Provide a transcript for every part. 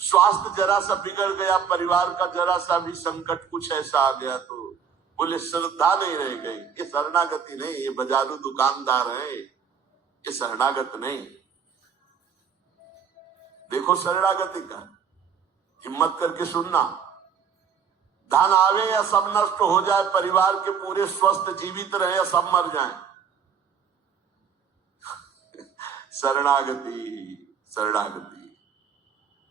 स्वास्थ्य जरा सा बिगड़ गया, परिवार का जरा सा भी संकट कुछ ऐसा आ गया तो बोले श्रद्धा नहीं रह गई। ये शरणागति नहीं, ये बाजारू दुकानदार है, ये शरणागत नहीं। देखो शरणागति का हिम्मत करके सुनना। धन आवे या सब नष्ट हो जाए, परिवार के पूरे स्वस्थ जीवित रहे या सब मर जाएं, शरणागति शरणागति।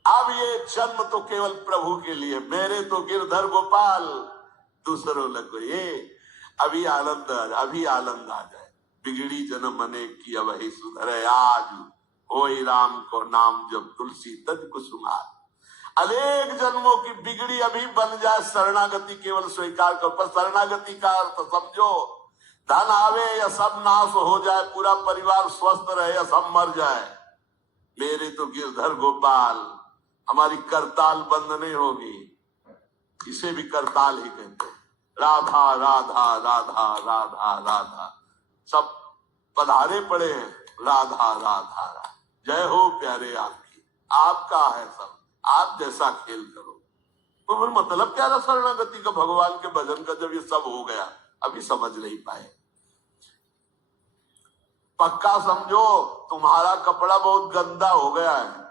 अब ये जन्म तो केवल प्रभु के लिए, मेरे तो गिरधर गोपाल दूसरों लग ये। अभी आनंद आ जाए, बिगड़ी जन्म अनेक की अब ही सुधरे आज, होई राम को नाम जब तुलसी तज कुसुमार। अनेक जन्मों की बिगड़ी अभी बन जाए, शरणागति केवल स्वीकार कर। पर शरणागति का अर्थ समझो, धन आवे या सब नाश हो जाए, पूरा परिवार स्वस्थ रहे या सब मर जाए, मेरे तो गिरधर गोपाल, हमारी करताल बंद नहीं होगी। इसे भी करताल ही कहते हैं। राधा राधा राधा राधा राधा, सब पधारे पड़े हैं, राधा राधा राधा। जय हो प्यारे आपकी, आपका है सब, आप जैसा खेल करो। तो फिर मतलब क्या रहा शरणागति का, भगवान के भजन का, जब ये सब हो गया अभी समझ नहीं पाए। पक्का समझो तुम्हारा कपड़ा बहुत गंदा हो गया है।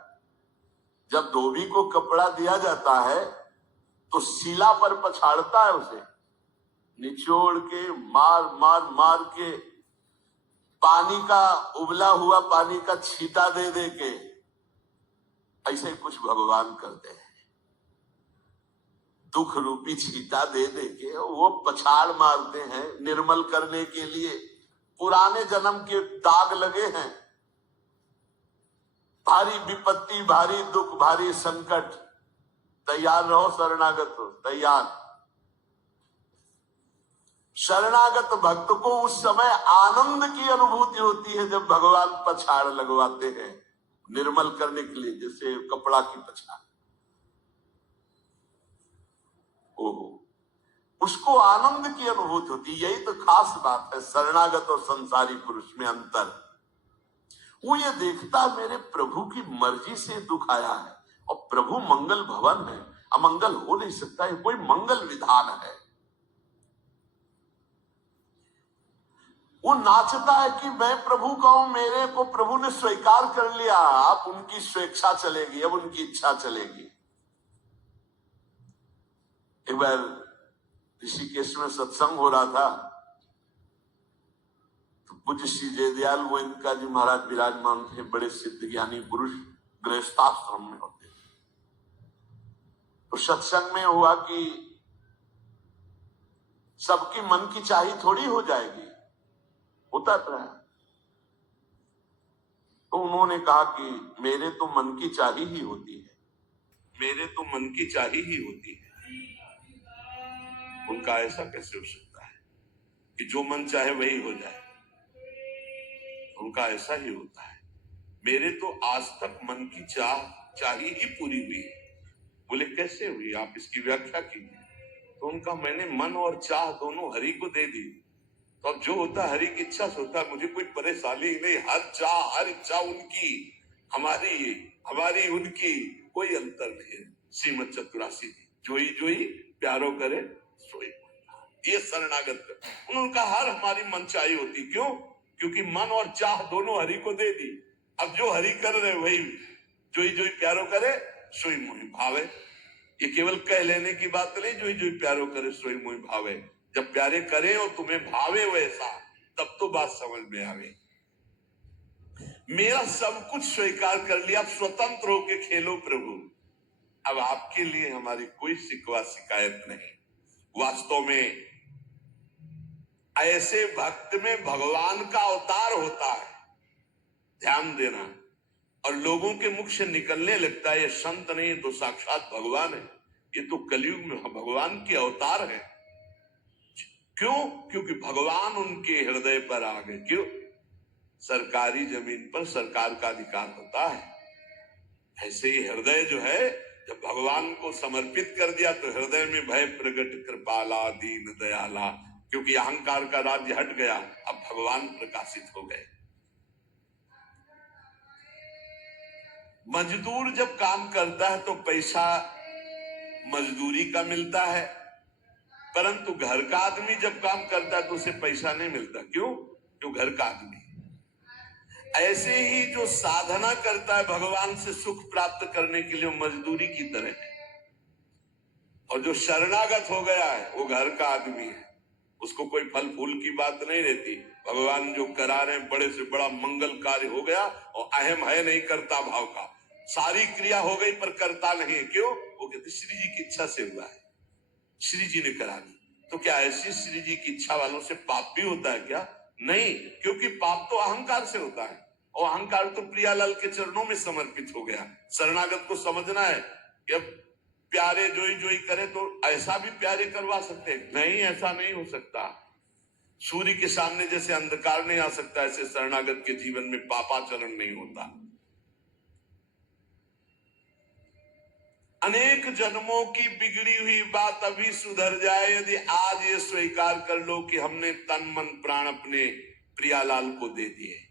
जब धोबी को कपड़ा दिया जाता है तो शिला पर पछाड़ता है, उसे निचोड़ के मार मार मार के, पानी का उबला हुआ पानी का छींटा दे दे के, ऐसे कुछ भगवान करते हैं। दुख रूपी छींटा दे दे के वो पछाड़ मारते हैं निर्मल करने के लिए। पुराने जन्म के दाग लगे हैं, भारी विपत्ति, भारी दुख, भारी संकट, तैयार रहो शरणागत हो, तैयार। शरणागत भक्त को उस समय आनंद की अनुभूति होती है जब भगवान पछाड़ लगवाते हैं निर्मल करने के लिए, जैसे कपड़ा की पछाड़। ओहो, उसको आनंद की अनुभूति होती। यही तो खास बात है शरणागत और संसारी पुरुष में अंतर। वो ये देखता है मेरे प्रभु की मर्जी से दुख आया है, और प्रभु मंगल भवन है, अमंगल हो नहीं सकता है, कोई मंगल विधान है। वो नाचता है कि मैं प्रभु का हूं, मेरे को प्रभु ने स्वीकार कर लिया, अब उनकी स्वेच्छा चलेगी, अब उनकी इच्छा चलेगी। एक बार ऋषिकेश में सत्संग हो रहा था, तो पूज्य श्री जयदयाल गोविंद जी महाराज विराजमान थे, बड़े सिद्ध ज्ञानी पुरुष, गृहस्थाश्रम में होते। तो सत्संग में हुआ कि सबकी मन की चाही थोड़ी हो जाएगी, होता रहा। तो उन्होंने कहा कि मेरे तो मन की चाही ही होती है, मेरे तो मन की चाही ही होती है। उनका ऐसा कैसे हो सकता है कि जो मन चाहे वही हो जाए? उनका ऐसा ही होता है। मेरे तो आज तक मन की चाही ही पूरी हुई है। बोले कैसे हुई, आप इसकी व्याख्या कीजिए। तो उनका मैंने मन और चाह दोनों हरि को दे दी, तो अब जो होता है हरि की इच्छा से होता है, मुझे कोई परेशानी नहीं। हर इच्छा उनकी, हमारी उनकी, कोई अंतर नहीं है। श्रीमद चतुरासी जोई जोई प्यारो करे सोई। ये शरणागत उन्होंने कहा हर हमारी मनचाही होती। क्यों? क्योंकि मन और चाह दोनों हरि को दे दी। अब जो हरि कर रहे वही जोई जोई प्यारो करे सोई मोहि भावे। ये केवल कह लेने की बात नहीं, जोई जोई प्यारो करे सोई मोहि भावे। जब प्यारे करे और तुम्हें भावे वैसा, तब तो बात समझ में आवे। मेरा सब कुछ स्वीकार कर लिया, स्वतंत्र होके खेलो प्रभु। अब आपके लिए हमारी कोई शिकवा शिकायत नहीं। वास्तव में ऐसे भक्त में भगवान का अवतार होता है, ध्यान देना। और लोगों के मुख से निकलने लगता है ये संत नहीं, तो साक्षात भगवान है, ये तो कलयुग में भगवान के अवतार है। क्यों? क्योंकि भगवान उनके हृदय पर आ गए। क्यों? सरकारी जमीन पर सरकार का अधिकार होता है, ऐसे ही हृदय जो है जब भगवान को समर्पित कर दिया तो हृदय में भय प्रगट कृपाला दीन दयाला। क्योंकि अहंकार का राज्य हट गया, अब भगवान प्रकाशित हो गए। मजदूर जब काम करता है तो पैसा मजदूरी का मिलता है, परंतु घर का आदमी जब काम करता है तो उसे पैसा नहीं मिलता। क्यों? क्यों? घर का आदमी। ऐसे ही जो साधना करता है भगवान से सुख प्राप्त करने के लिए, मजदूरी की तरह है। और जो शरणागत हो गया है वो घर का आदमी है, उसको कोई फल फूल की बात नहीं रहती। भगवान जो करा रहे हैं, बड़े से बड़ा मंगल कार्य हो गया और अहम है नहीं करता भाव का, सारी क्रिया हो गई पर करता नहीं। क्यों? वो कहते श्री जी की इच्छा से हुआ है, श्री जी ने करा दी। तो क्या ऐसी श्री जी की इच्छा वालों से पाप भी होता है क्या? नहीं, क्योंकि पाप तो अहंकार से होता है और अहंकार तो प्रियालाल के चरणों में समर्पित हो गया। शरणागत को समझना है कि अब प्यारे जोई जोई करे तो ऐसा भी प्यारे करवा सकते हैं? नहीं, ऐसा नहीं हो सकता। सूर्य के सामने जैसे अंधकार नहीं आ सकता, ऐसे शरणागत के जीवन में पापाचरण नहीं होता। अनेक जन्मों की बिगड़ी हुई बात अभी सुधर जाए यदि आज ये स्वीकार कर लो कि हमने तन मन प्राण अपने प्रियालाल को दे दिए।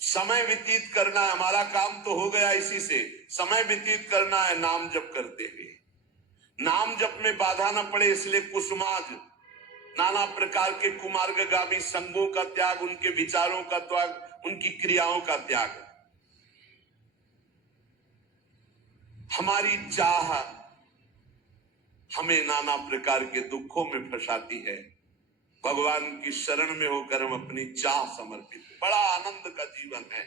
समय व्यतीत करना है, हमारा काम तो हो गया इसी से। समय व्यतीत करना है नाम जप करते हुए। नाम जप में बाधा न पड़े इसलिए कुसुमाज, नाना प्रकार के कुमार्गगामी संगों का त्याग, उनके विचारों का त्याग, उनकी क्रियाओं का त्याग। हमारी चाह हमें नाना प्रकार के दुखों में फंसाती है। भगवान की शरण में होकर हम अपनी चाह समर्पित, बड़ा आनंद का जीवन है।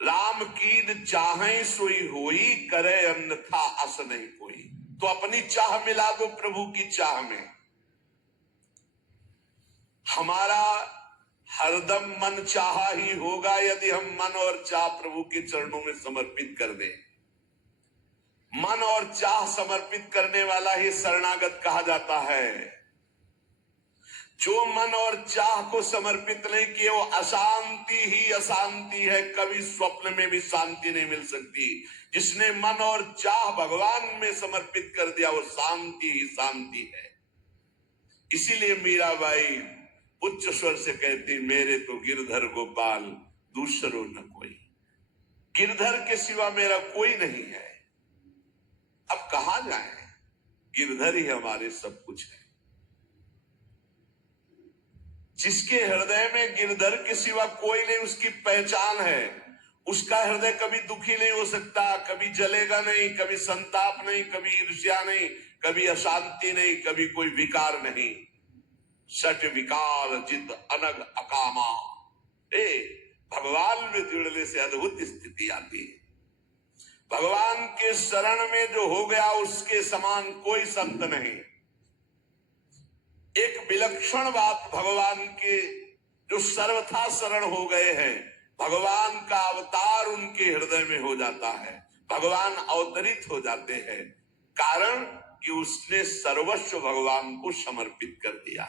राम कीन चाहे सोई होई, करे अन्यथा अस नहीं कोई। तो अपनी चाह मिला दो प्रभु की चाह में। हमारा हरदम मन चाहा ही होगा यदि हम मन और चाह प्रभु के चरणों में समर्पित कर दें। मन और चाह समर्पित करने वाला ही शरणागत कहा जाता है। जो मन और चाह को समर्पित नहीं किए वो अशांति ही अशांति है, कभी स्वप्न में भी शांति नहीं मिल सकती। जिसने मन और चाह भगवान में समर्पित कर दिया वो शांति ही शांति है। इसीलिए मीराबाई उच्च स्वर से कहती, मेरे तो गिरधर गोपाल दूसरो न कोई। गिरधर के सिवा मेरा कोई नहीं है। अब कहां जाए? गिरधर ही हमारे सब कुछ है। जिसके हृदय में गिरधर के सिवा कोई नहीं, उसकी पहचान है। उसका हृदय कभी दुखी नहीं हो सकता, कभी जलेगा नहीं, कभी संताप नहीं, कभी ईर्ष्या नहीं, कभी अशांति नहीं, कभी कोई विकार नहीं। सट विकार जित अनग अकामा। भगवान में जुड़ने से अद्भुत स्थिति आती है। भगवान के शरण में जो हो गया उसके समान कोई संत नहीं। एक विलक्षण बात, भगवान के जो सर्वथा शरण हो गए हैं, भगवान का अवतार उनके हृदय में हो जाता है। भगवान अवतरित हो जाते हैं, कारण कि उसने सर्वस्व भगवान को समर्पित कर दिया।